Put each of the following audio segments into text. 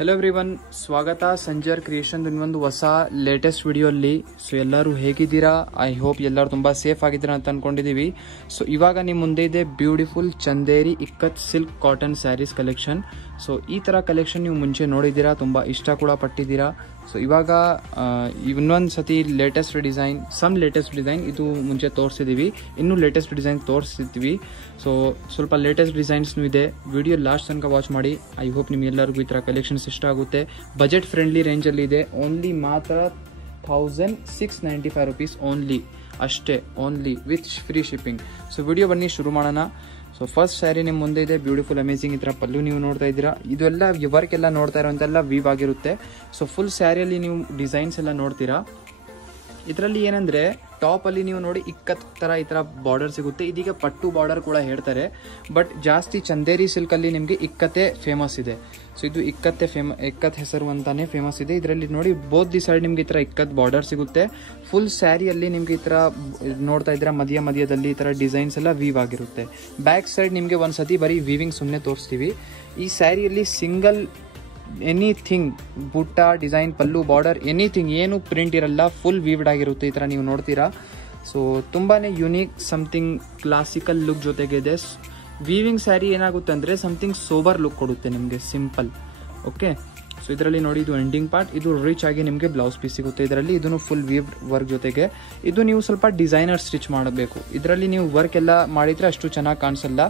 Hello everyone, ಸ್ವಾಗತ Sanjar creation ಇನ್ನೊಂದು ಹೊಸ ಲೇಟೆಸ್ಟ್ ವಿಡಿಯೋಲ್ಲಿ. ಸೊ ಎಲ್ಲರೂ ಹೇಗಿದ್ದೀರಾ? ಐ ಹೋಪ್ ಎಲ್ಲರೂ ತುಂಬ ಸೇಫ್ ಆಗಿದ್ದೀರಾ ಅಂತ ಅಂದ್ಕೊಂಡಿದ್ದೀವಿ. ಸೊ ಇವಾಗ ನಿಮ್ಮ ಮುಂದೆ ಇದೆ beautiful Chanderi ikat silk cotton sarees collection. So ಈ ಥರ ಕಲೆಕ್ಷನ್ ನೀವು ಮುಂಚೆ ನೋಡಿದ್ದೀರಾ, ತುಂಬ ಇಷ್ಟ ಕೂಡ ಪಟ್ಟಿದ್ದೀರಾ. ಸೊ ಇವಾಗ ಇನ್ನೊಂದು ಸತಿ ಲೇಟೆಸ್ಟ್ ಡಿಸೈನ್ ಇದು ಮುಂಚೆ ತೋರಿಸಿದ್ದೀವಿ, ಇನ್ನೂ ಲೇಟೆಸ್ಟ್ ಡಿಸೈನ್ ತೋರಿಸ್ತಿದ್ವಿ. ಸೊ ಸ್ವಲ್ಪ ಲೇಟೆಸ್ಟ್ ಡಿಸೈನ್ಸ್ನೂ ಇದೆ. ವಿಡಿಯೋ ಲಾಸ್ಟ್ ತನಕ ವಾಚ್ ಮಾಡಿ. ಐ ಹೋಪ್ ನಿಮ್ಗೆಲ್ಲರಿಗೂ ಈ ಥರ ಕಲೆಕ್ಷನ್ಸ್ ಇಷ್ಟ ಆಗುತ್ತೆ. ಬಜೆಟ್ ಫ್ರೆಂಡ್ಲಿ ರೇಂಜಲ್ಲಿ ಇದೆ. ಓನ್ಲಿ ಮಾತ್ರ 1695 rupees only with free shipping. So video ಬನ್ನಿ ಶುರು ಮಾಡೋಣ. ಸೊ ಫಸ್ಟ್ ಸ್ಯಾರಿ ನಿಮ್ಮ ಮುಂದೆ ಇದೆ, ಬ್ಯೂಟಿಫುಲ್ ಅಮೇಜಿಂಗ್. ಈ ಥರ ಪಲ್ಲು ನೀವು ನೋಡ್ತಾ ಇದ್ದೀರಾ. ಇದೆಲ್ಲ ವರ್ಕ್ ಎಲ್ಲ ನೋಡ್ತಾ ಇರೋಂತೆಲ್ಲ ವೀವ್ ಆಗಿರುತ್ತೆ. ಸೊ ಫುಲ್ ಸ್ಯಾರಿಯಲ್ಲಿ ನೀವು ಡಿಸೈನ್ಸ್ ಎಲ್ಲ ನೋಡ್ತೀರಾ. ಇದರಲ್ಲಿ ಏನಂದರೆ ಟಾಪಲ್ಲಿ ನೀವು ನೋಡಿ ಇಕ್ಕತ್ ಥರ ಈ ಥರ ಬಾರ್ಡರ್ ಸಿಗುತ್ತೆ. ಇದೀಗ ಪಟ್ಟು ಬಾರ್ಡರ್ ಕೂಡ ಹೇಳ್ತಾರೆ, ಬಟ್ ಜಾಸ್ತಿ ಚಂದೇರಿ ಸಿಲ್ಕಲ್ಲಿ ನಿಮಗೆ ಇಕ್ಕತ್ತೆ ಫೇಮಸ್ ಇದೆ. ಸೊ ಇದು ಇಕ್ಕತ್ ಹೆಸರು ಅಂತಾನೆ ಫೇಮಸ್ ಇದೆ. ಇದರಲ್ಲಿ ನೋಡಿ ಬೋತ್ ದಿ ಸೈಡ್ ನಿಮಗೆ ಈ ಥರ ಇಕ್ಕತ್ ಬಾರ್ಡರ್ ಸಿಗುತ್ತೆ. ಫುಲ್ ಸ್ಯಾರಿಯಲ್ಲಿ ನಿಮಗೆ ಈ ಥರ ನೋಡ್ತಾ ಇದ್ದೀರಾ, ಮಧ್ಯದಲ್ಲಿ ಈ ಥರ ಡಿಸೈನ್ಸ್ ಎಲ್ಲ ವೀವ್ ಆಗಿರುತ್ತೆ. ಬ್ಯಾಕ್ ಸೈಡ್ ನಿಮಗೆ ಒಂದು ಸತಿ ಬರೀ ವೀವಿಂಗ್ ಸುಮ್ಮನೆ ತೋರಿಸ್ತೀವಿ. ಈ ಸ್ಯಾರಿಯಲ್ಲಿ ಸಿಂಗಲ್ ಎನಿಥಿಂಗ್ ಬುಟ್ಟ ಡಿಸೈನ್ ಪಲ್ಲು ಬಾರ್ಡರ್ ಎನಿಥಿಂಗ್ ಏನು ಪ್ರಿಂಟ್ ಇರಲ್ಲ, ಫುಲ್ ವೀವ್ಡ್ ಆಗಿರುತ್ತೆ. ಈ ಥರ ನೀವು ನೋಡ್ತೀರಾ. ಸೊ ತುಂಬಾ ಯುನೀಕ್, ಸಮಥಿಂಗ್ ಕ್ಲಾಸಿಕಲ್ ಲುಕ್ ಜೊತೆಗೆ ಇದೆ. ವೀವಿಂಗ್ ಸ್ಯಾರಿ ಏನಾಗುತ್ತೆ ಅಂದರೆ ಸಮಥಿಂಗ್ ಸೋಬರ್ ಲುಕ್ ಕೊಡುತ್ತೆ ನಿಮಗೆ, ಸಿಂಪಲ್. ಓಕೆ, ಸೊ ಇದರಲ್ಲಿ ನೋಡಿ ಇದು ಎಂಡಿಂಗ್ ಪಾರ್ಟ್, ಇದು ರಿಚ್ ಆಗಿ ನಿಮಗೆ ಬ್ಲೌಸ್ ಪೀಸ್ ಸಿಗುತ್ತೆ. ಇದರಲ್ಲಿ ಇದನ್ನು ಫುಲ್ ವೀವ್ ವರ್ಕ್ ಜೊತೆಗೆ ಇದು ನೀವು ಸ್ವಲ್ಪ ಡಿಸೈನರ್ ಸ್ಟಿಚ್ ಮಾಡಬೇಕು. ಇದರಲ್ಲಿ ನೀವು ವರ್ಕ್ ಎಲ್ಲ ಮಾಡಿದರೆ ಅಷ್ಟು ಚೆನ್ನಾಗಿ ಕಾಣಿಸಲ್ಲ.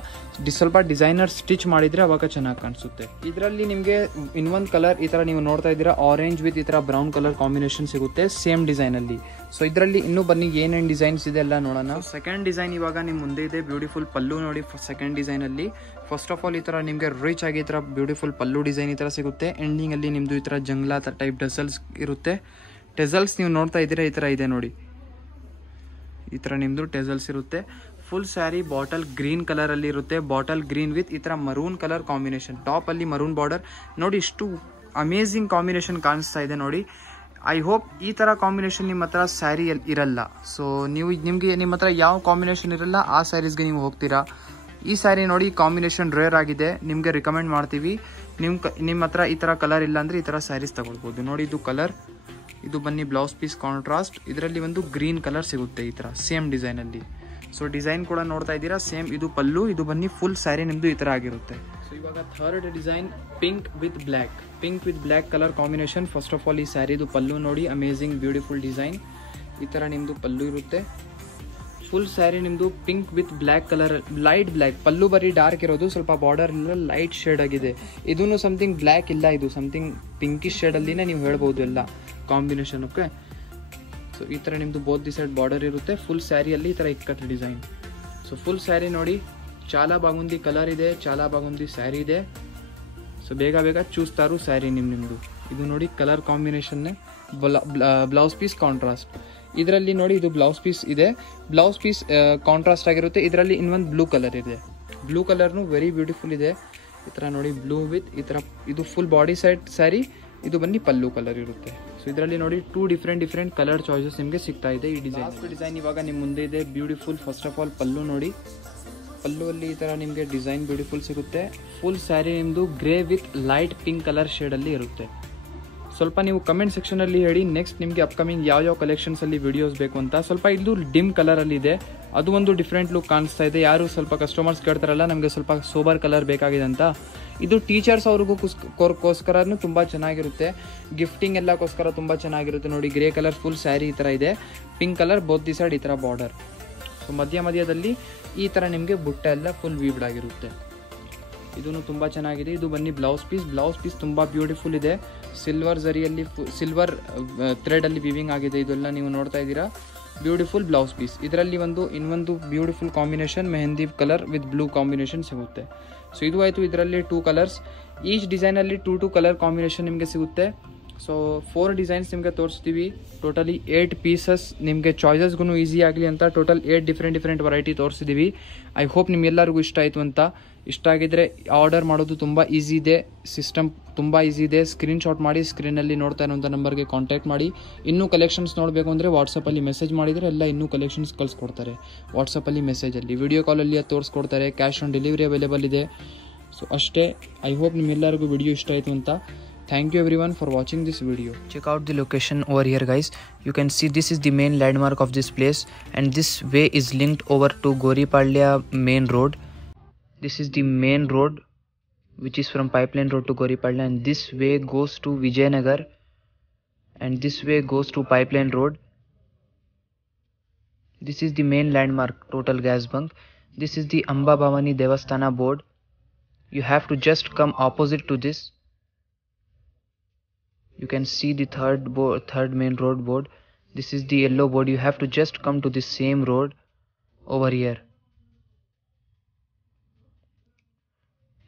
ಸ್ವಲ್ಪ ಡಿಸೈನರ್ ಸ್ಟಿಚ್ ಮಾಡಿದರೆ ಅವಾಗ ಚೆನ್ನಾಗಿ ಕಾಣಿಸುತ್ತೆ. ಇದರಲ್ಲಿ ನಿಮಗೆ ಇನ್ನೊಂದು ಕಲರ್ ಈ ಥರ ನೀವು ನೋಡ್ತಾ ಇದ್ದೀರಾ, ಆರೆಂಜ್ ವಿತ್ ಈ ಥರ ಬ್ರೌನ್ ಕಲರ್ ಕಾಂಬಿನೇಷನ್ ಸಿಗುತ್ತೆ ಸೇಮ್ ಡಿಸೈನಲ್ಲಿ. ಸೊ ಇದರಲ್ಲಿ ಇನ್ನೂ ಬನ್ನಿ ಏನೇನು ಡಿಸೈನ್ಸ್ ಇದೆ ಎಲ್ಲ ನೋಡೋಣ. ಸೆಕೆಂಡ್ ಡಿಸೈನ್ ಇವಾಗ ನಿಮ್ಮ ಮುಂದೆ ಇದೆ, ಬ್ಯೂಟಿಫುಲ್ ಪಲ್ಲು ನೋಡಿ. ಸೆಕೆಂಡ್ ಡಿಸೈನಲ್ಲಿ ಫಸ್ಟ್ ಆಫ್ ಆಲ್ ಈ ಥರ ನಿಮಗೆ ರಿಚ್ ಆಗಿ ಈ ಥರ ಬ್ಯೂಟಿಫುಲ್ ಪಲ್ಲು ಡಿಸೈನ್ ಈ ಥರ ಸಿಗುತ್ತೆ. ಎಂಡಿಂಗಲ್ಲಿ ನಿಮ್ಮದು ಈ ಥರ ಜಂಗ್ಲಾ ಟೈಪ್ ಟೆಸಲ್ಸ್ ಇರುತ್ತೆ. ಟೆಸಲ್ಸ್ ನೀವು ನೋಡ್ತಾ ಇದ್ದೀರಾ, ಈ ಥರ ಇದೆ ನೋಡಿ. ಈ ಥರ ನಿಮ್ಮದು ಟೆಸಲ್ಸ್ ಇರುತ್ತೆ. ಫುಲ್ ಸ್ಯಾರಿ ಬಾಟಲ್ ಗ್ರೀನ್ ಕಲರಲ್ಲಿ ಇರುತ್ತೆ. ಬಾಟಲ್ ಗ್ರೀನ್ ವಿತ್ ಈ ಥರ ಮರೂನ್ ಕಲರ್ ಕಾಂಬಿನೇಷನ್. ಟಾಪಲ್ಲಿ ಮರೂನ್ ಬಾರ್ಡರ್ ನೋಡಿ, ಇಷ್ಟು ಅಮೇಝಿಂಗ್ ಕಾಂಬಿನೇಷನ್ ಕಾಣಿಸ್ತಾ ಇದೆ ನೋಡಿ. ಐ ಹೋಪ್ ಈ ಥರ ಕಾಂಬಿನೇಷನ್ ನಿಮ್ಮ ಹತ್ರ ಸ್ಯಾರಿಯಲ್ಲಿ ಇರಲ್ಲ. ಸೊ ನಿಮಗೆ ನಿಮ್ಮ ಹತ್ರ ಯಾವ ಕಾಂಬಿನೇಷನ್ ಇರಲ್ಲ ಆ ಸ್ಯಾರೀಸ್ಗೆ ನೀವು ಹೋಗ್ತೀರಾ. ಈ ಸ್ಯಾರಿ ನೋಡಿ ಕಾಂಬಿನೇಷನ್ ರೇರ್ ಆಗಿದೆ, ನಿಮಗೆ ರಿಕಮೆಂಡ್ ಮಾಡ್ತೀವಿ. ನಿಮ್ಮ ಹತ್ರ ಈ ಥರ ಕಲರ್ ಇಲ್ಲ ಅಂದರೆ ಈ ಥರ ಸ್ಯಾರೀಸ್ ತಗೊಳ್ಬೋದು. ನೋಡಿ ಇದು ಕಲರ್, ಇದು ಬನ್ನಿ ಬ್ಲೌಸ್ ಪೀಸ್ ಕಾಂಟ್ರಾಸ್ಟ್. ಇದರಲ್ಲಿ ಒಂದು ಗ್ರೀನ್ ಕಲರ್ ಸಿಗುತ್ತೆ ಈ ಥರ ಸೇಮ್ ಡಿಸೈನಲ್ಲಿ. ಸೊ ಡಿಸೈನ್ ಕೂಡ ನೋಡ್ತಾ ಇದ್ದೀರಾ, ಸೇಮ್. ಇದು ಪಲ್ಲು, ಇದು ಬನ್ನಿ ಫುಲ್ ಸ್ಯಾರಿ ನಿಮ್ಮದು ಈ ಥರ ಆಗಿರುತ್ತೆ. ಸೊ ಇವಾಗ third design pink with black colour combination. First of all ಈ ಸ್ಯಾರಿದು ಪಲ್ಲು ನೋಡಿ, ಅಮೇಝಿಂಗ್ ಬ್ಯೂಟಿಫುಲ್ ಡಿಸೈನ್. ಈ ಥರ ನಿಮ್ಮದು ಪಲ್ಲು ಇರುತ್ತೆ. ಫುಲ್ ಸ್ಯಾರಿ ನಿಮ್ಮದು pink with black colour, light black. ಪಲ್ಲು ಬರೀ ಡಾರ್ಕ್ ಇರೋದು, ಸ್ವಲ್ಪ ಬಾರ್ಡರ್ ಎಲ್ಲ ಲೈಟ್ ಶೇಡ್ ಆಗಿದೆ. ಇದೂ ಸಮಥಿಂಗ್ ಬ್ಲ್ಯಾಕ್ ಇಲ್ಲ, ಇದು ಸಮಥಿಂಗ್ ಪಿಂಕಿಶ್ ಶೇಡಲ್ಲಿನೇ ನೀವು ಹೇಳ್ಬೋದು ಎಲ್ಲ ಕಾಂಬಿನೇಷನ್. ಓಕೆ, ಸೊ ಈ ಥರ ನಿಮ್ಮದು ಬೋತ್ ದಿ ಸೈಡ್ ಬಾರ್ಡರ್ ಇರುತ್ತೆ. ಫುಲ್ ಸ್ಯಾರಿಯಲ್ಲಿ ಈ ಥರ ಇಕ್ಕತ್ತು ಡಿಸೈನ್. ಸೊ ಫುಲ್ ಸ್ಯಾರಿ ನೋಡಿ, ಚಾಲಾ ಬಾಗುಂದಿ ಕಲರ್ ಇದೆ, ಚಾಲಾ ಬಾಗುಂದಿ ಸ್ಯಾರಿ ಇದೆ. ಸೊ ಬೇಗ ಚೂಸ್ತಾರು ಸ್ಯಾರಿ ನಿಮ್ಮದು. ಇದು ನೋಡಿ ಕಲರ್ ಕಾಂಬಿನೇಷನ್ನೇ. Blouse piece contrast. ಇದರಲ್ಲಿ ನೋಡಿ ಇದು ಬ್ಲೌಸ್ ಪೀಸ್ ಇದೆ, ಬ್ಲೌಸ್ ಪೀಸ್ ಕಾಂಟ್ರಾಸ್ಟ್ ಆಗಿರುತ್ತೆ. ಇದರಲ್ಲಿ ಇನ್ನೊಂದು ಬ್ಲೂ ಕಲರ್ ಇದೆ, ಬ್ಲೂ ಕಲರ್ನು ವೆರಿ ಬ್ಯೂಟಿಫುಲ್ ಇದೆ. ಈ ಥರ ನೋಡಿ ಬ್ಲೂ ವಿತ್ ಈ ಥರ, ಇದು ಫುಲ್ ಬಾಡಿ ಸೈಡ್ ಸ್ಯಾರಿ. ಇದು ಬನ್ನಿ ಪಲ್ಲು ಕಲರ್ ಇರುತ್ತೆ. ಸೊ ಇದರಲ್ಲಿ ನೋಡಿ ಟೂ ಡಿಫ್ರೆಂಟ್ ಕಲರ್ ಚಾಯ್ಸಸ್ ನಿಮಗೆ ಸಿಗ್ತಾ ಇದೆ. ಈ ಡಿಸೈನ್ ಇವಾಗ ನಿಮ್ಮ ಮುಂದೆ ಇದೆ, ಬ್ಯೂಟಿಫುಲ್. ಫಸ್ಟ್ ಆಫ್ ಆಲ್ ಪಲ್ಲು ನೋಡಿ, ಪಲ್ಲುವಲ್ಲಿ ಈ ಥರ ನಿಮಗೆ ಡಿಸೈನ್ ಬ್ಯೂಟಿಫುಲ್ ಸಿಗುತ್ತೆ. ಫುಲ್ ಸ್ಯಾರಿ ನಿಮ್ಮದು grey with light pink colour ಶೇಡಲ್ಲಿ ಇರುತ್ತೆ. ಸ್ವಲ್ಪ ನೀವು ಕಮೆಂಟ್ ಸೆಕ್ಷನಲ್ಲಿ ಹೇಳಿ ನೆಕ್ಸ್ಟ್ ನಿಮಗೆ ಅಪ್ಕಮಿಂಗ್ ಯಾವ ಕಲೆಕ್ಷನ್ಸಲ್ಲಿ ವಿಡಿಯೋಸ್ ಬೇಕು ಅಂತ. ಸ್ವಲ್ಪ ಇದು ಡಿಮ್ ಕಲರಲ್ಲಿ ಇದೆ, ಅದು ಒಂದು ಡಿಫ್ರೆಂಟ್ ಲುಕ್ ಕಾಣಿಸ್ತಾ ಇದೆ. ಯಾರು ಸ್ವಲ್ಪ ಕಸ್ಟಮರ್ಸ್ ಕೇಳ್ತಾರಲ್ಲ ನಮಗೆ ಸ್ವಲ್ಪ ಸೋಬರ್ ಕಲರ್ ಬೇಕಾಗಿದೆ ಅಂತ. ಇದು ಟೀಚರ್ಸ್ ಅವ್ರಿಗೋಸ್ಕರನೂ ತುಂಬ ಚೆನ್ನಾಗಿರುತ್ತೆ. ಗಿಫ್ಟಿಂಗ್ ಎಲ್ಲಕ್ಕೋಸ್ಕರ ತುಂಬ ಚೆನ್ನಾಗಿರುತ್ತೆ. ನೋಡಿ ಗ್ರೇ ಕಲರ್ ಫುಲ್ ಸ್ಯಾರಿ ಈ ಥರ ಇದೆ, pink colour both the side ಈ ಥರ ಬಾರ್ಡರ್. ಸೊ ಮಧ್ಯದಲ್ಲಿ ಈ ಥರ ನಿಮಗೆ ಬುಟ್ಟ ಎಲ್ಲ ಫುಲ್ ವೀವ್ಡ್ ಆಗಿರುತ್ತೆ. ಇದೂ ತುಂಬ ಚೆನ್ನಾಗಿದೆ. ಇದು ಬನ್ನಿ ಬ್ಲೌಸ್ ಪೀಸ್ ತುಂಬ ಬ್ಯೂಟಿಫುಲ್ ಇದೆ. ಸಿಲ್ವರ್ ಝರಿಯಲ್ಲಿ ಸಿಲ್ವರ್ ಥ್ರೆಡಲ್ಲಿ ವಿವಿಂಗ್ ಆಗಿದೆ. ಇದೆಲ್ಲ ನೀವು ನೋಡ್ತಾ ಇದ್ದೀರಾ, ಬ್ಯೂಟಿಫುಲ್ ಬ್ಲೌಸ್ ಪೀಸ್. ಇದರಲ್ಲಿ ಇನ್ನೊಂದು beautiful combination mehndi colour with blue combination ಸಿಗುತ್ತೆ. ಸೊ ಇದು ಆಯಿತು. ಇದರಲ್ಲಿ 2 ಕಲರ್ಸ್, ಈಚ್ ಡಿಸೈನಲ್ಲಿ 2 ಕಲರ್ ಕಾಂಬಿನೇಷನ್ ನಿಮಗೆ ಸಿಗುತ್ತೆ. ಸೊ 4 ಡಿಸೈನ್ಸ್ ನಿಮಗೆ ತೋರಿಸ್ತೀವಿ. Totally 8 pieces. ನಿಮಗೆ ಚಾಯ್ಸಸ್ಗೂ ಈಸಿ ಆಗಲಿ ಅಂತ ಟೋಟಲ್ 8 ಡಿಫ್ರೆಂಟ್ ವೆರೈಟಿ ತೋರಿಸಿದ್ದೀವಿ. ಐ ಹೋಪ್ ನಿಮ್ಮೆಲ್ಲರಿಗೂ ಇಷ್ಟ ಆಯಿತು ಅಂತ. ಇಷ್ಟ ಆಗಿದ್ರೆ ಆರ್ಡರ್ ಮಾಡೋದು ತುಂಬ ಈಸಿ ಇದೆ, ಸಿಸ್ಟಮ್ ತುಂಬ ಈಸಿ ಇದೆ. ಸ್ಕ್ರೀನ್ಶಾಟ್ ಮಾಡಿ ಸ್ಕ್ರೀನಲ್ಲಿ ನೋಡ್ತಾ ಇರೋಂಥ ನಂಬರ್ಗೆ ಕಾಂಟ್ಯಾಕ್ಟ್ ಮಾಡಿ. ಇನ್ನೂ ಕಲೆಕ್ಷನ್ಸ್ ನೋಡಬೇಕು ಅಂದರೆ ವಾಟ್ಸಪ್ಪಲ್ಲಿ ಮೆಸೇಜ್ ಮಾಡಿದರೆ ಎಲ್ಲ ಇನ್ನೂ ಕಲೆಕ್ಷನ್ಸ್ ಕಳಿಸ್ಕೊಡ್ತಾರೆ. ವಾಟ್ಸಪ್ಪಲ್ಲಿ ಮೆಸೇಜಲ್ಲಿ, ವಿಡಿಯೋ ಕಾಲಲ್ಲಿ ಅದು ತೋರಿಸ್ಕೊಡ್ತಾರೆ. ಕ್ಯಾಶ್ ಆನ್ ಡೆಲಿವರಿ ಅವೈಲೇಬಲ್ ಇದೆ. ಸೊ ಅಷ್ಟೇ. ಐ ಹೋಪ್ ನಿಮ್ಮೆಲ್ಲರಿಗೂ ವಿಡಿಯೋ ಇಷ್ಟ ಆಯಿತು ಅಂತ. Thank you everyone for watching this video. Check out the location over here guys. You can see this is the main landmark of this place, and this way is linked over to Goripalya main road. This is the main road which is from Pipeline Road to Goripalya, and this way goes to Vijayanagar, and this way goes to Pipeline Road. This is the main landmark, Total Gas Bunk. This is the Amba Bhavani Devasthana board. You have to just come opposite to this. You can see the third main road board. This is the yellow board. You have to just come to the same road over here.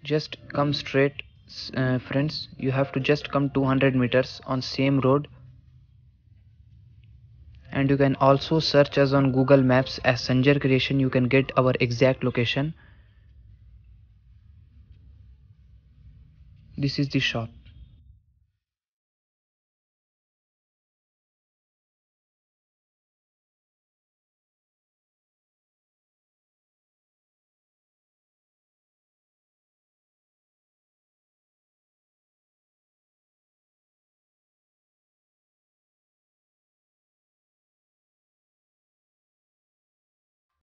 Just come straight, friends. You have to just come 200 meters on same road. And you can also search us on Google Maps as Sanjar Creation. You can get our exact location. This is the shop.